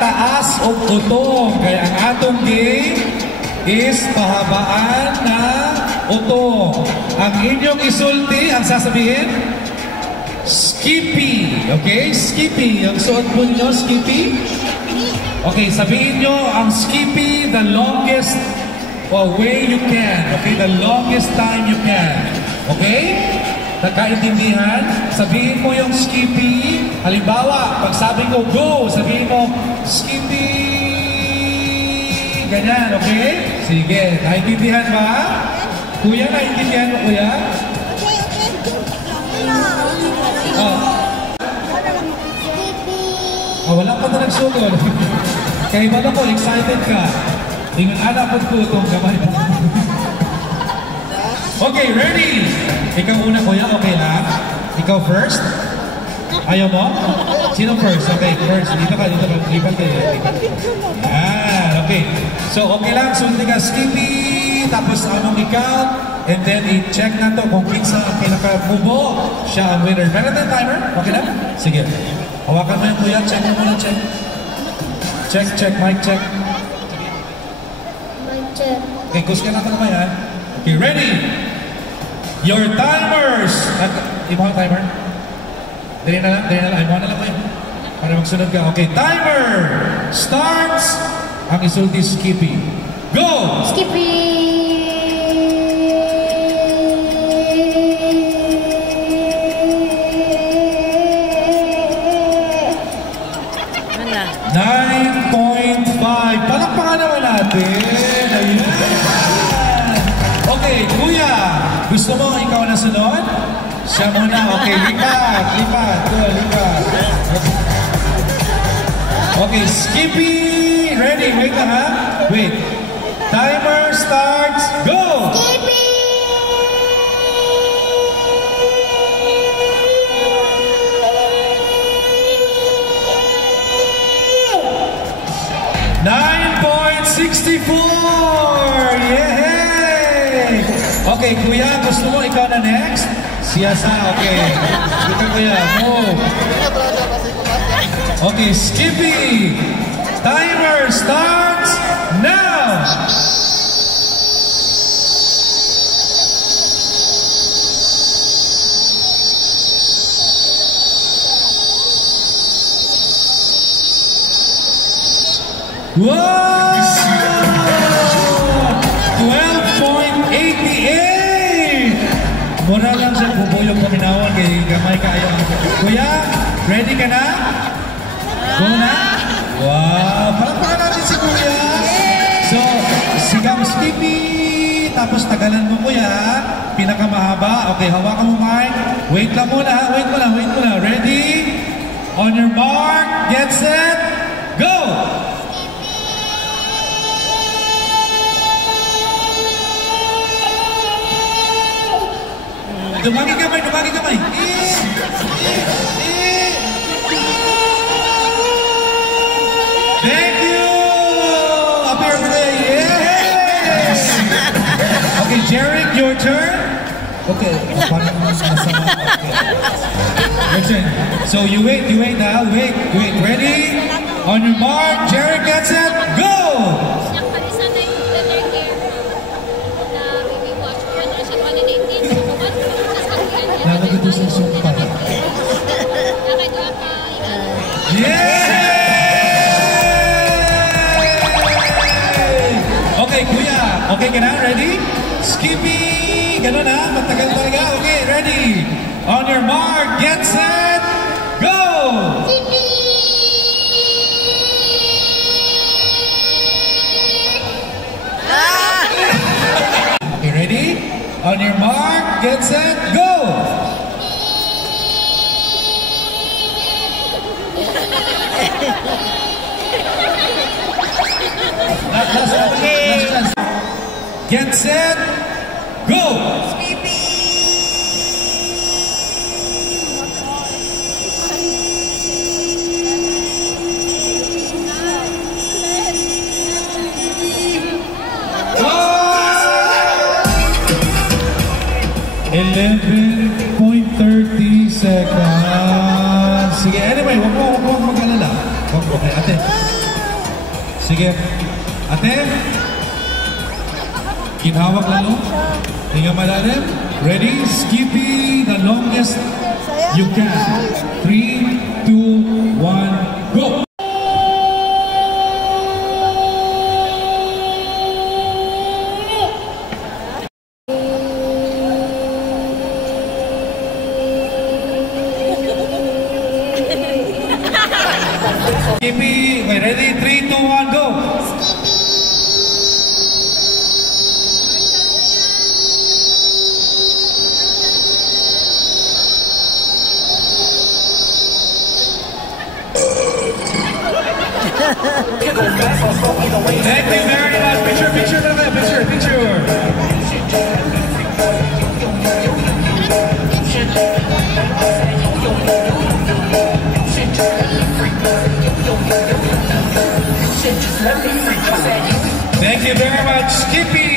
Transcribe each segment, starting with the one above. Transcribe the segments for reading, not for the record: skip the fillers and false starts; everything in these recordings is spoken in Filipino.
taas o utong. Kaya ang atong game is pahabaan na utong. Ang inyong isulti, ang sasabihin, Skippy. Okay? Skippy. Ang suot po ninyo, Skippy. Okay, sabihin nyo ang Skippy the longest way you can. Okay? The longest time you can. Okay? Nagkaintindihan? Sabihin mo yung Skippy. Halimbawa, pag sabi ko go, sabihin mo Skippy. Ganyan, okay? Sige, naintindihan ba? Kuya, naintindihan mo, kuya? Wala pa na nagsugod. Kaya iba na po, excited ka. Tingnan anak po itong kamay. Okay, ready? Ikaw una, kuya, okay lang? Ikaw first? Ayaw mo? Sino first? Okay, first. Dito ka, dito ka. Lipat kayo. Yan, okay. So, okay lang. Sunod ka, Skippy. Tapos, anong ikaw? And then, i-check na to kung kinsa ang pinaka-mubo. Siya ang winner. Meron tayong timer? Okay lang? Sige. Hawakan mo yung kuya. Check mo muna, check. Check, check. Mic check. Mic check. Okay, kus ka na ito naman yan. Okay, ready? Your timers! Iba ang timer? Dali na lang. Iba na lang kayo. Para magsunod ka. Okay, timer! Starts! Ang isulti Skippy. Go! Skippy! Wala. 9.5. Palakpakan naman natin. Ayan. Okay, kuya. Gusto mo ikaw na sunod? Siya muna. Okay, lipat. Lipat. Okay, Skippy. Ready? Wait na ha? Wait. Timer starts. Go! Skippy! 9.64! Yay! Okay, kuya, gusto mo ikaw na next? Siyasa, okay. Dito kuya, move. Okay, Skippy! Timer starts now! Wow! 12.88! Mura lang siya bubuyog paminawan kay gamay kayo. Kuya, ready ka na? Go na? Wow! Palakpakan natin si Kuya! So, sigang Skippy, tapos tagalan mo kuya, pinakamahaba. Okay, hawakan mo mic. Wait lang muna, wait mo na. Ready? On your mark, get set, go! Dumagi kamay. Thank you! Up here today, yes! Okay, Jeric, your turn. Okay, your turn. So you wait now, wait. Ready? On your mark, Jeric gets it, go! Okay, kuya. Okay ka na? Ready? Skippy! Ganun ha? Matagal talaga. Okay, ready? On your mark, get set, go! Skippy! Okay, ready? On your mark, get set, go! Last. Get set, go! Skippy! Oh! 11.30 seconds. Sige, anyway, wag mo mag-alala. Okay, ate. Sige. Ate, kinhawak lang, no? Hinga malalim. Ready? Skippy, the longest you can. 3, 2, 1, go! Skippy, okay, ready? 3, 2, 1, go! Thank you very much. Picture, picture. Thank you very much, Skippy.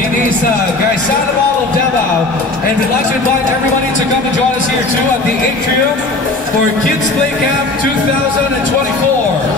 It is guys, Sandoval of Davao, and we'd like to invite everybody to come and join us here too at the atrium for Kids Play Camp 2024.